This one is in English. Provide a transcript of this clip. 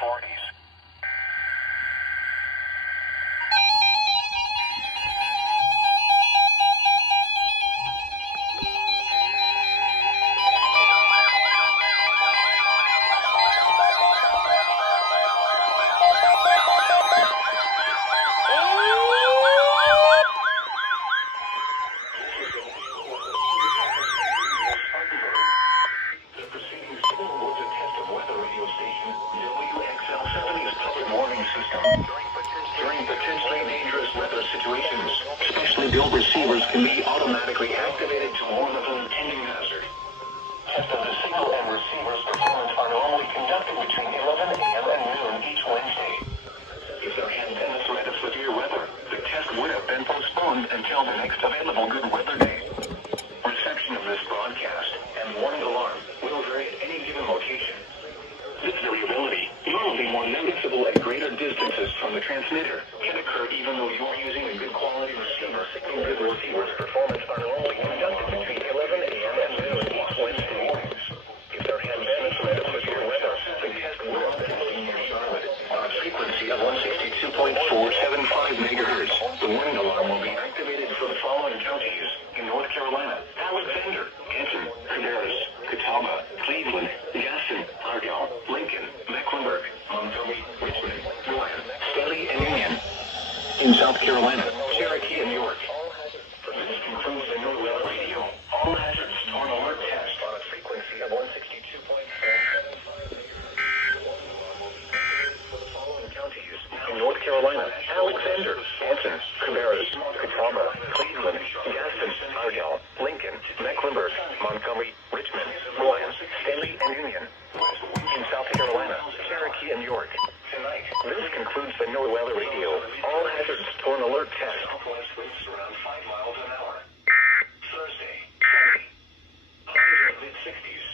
40s. WXL70's public warning system. During potentially dangerous weather situations, specially built receivers can be automatically activated to warn of an impending hazard. Tests of the signal and receiver's performance are normally conducted between 11 a.m. and noon each Wednesday. If there had been a threat of severe weather, the test would have been postponed until the next available good weather day. Reception of this broadcast and warning alarm will vary at any given location. This variability, normally more noticeable at greater distances from the transmitter, can occur even though you are using a good quality receiver. Good receivers' performance are normally conducted between 11 a.m. and noon each Wednesday mornings. If there had been a threat of severe weather, the test would have been seen near Charlotte on a frequency of 162.475 megahertz. The warning alarm will be activated for the following counties in North Carolina: Alexander, Canton, Cabarrus, Catawba, Cleveland, Gaston, Argyle, Lincoln, Mecklenburg, Montgomery, Richmond, Rowan, Stanley, and Union. In South Carolina, Cherokee, and York. This concludes the New Weather Radio. All hazards torn alert test on a frequency of 162.475. For the following counties in North Carolina: Alexander, Canton, Cabarrus, Catawba, Cleveland, Gaston, Argyle, Lincoln, Mecklenburg, Montgomery, Richmond, Rowan, Stanley, and Union. In South Carolina, Cherokee, and York. Tonight, this concludes the New Weather Radio. All hazards torn alert test. Southwest winds around 5 miles an hour. Thursday, sunny. Highs in the mid-60s.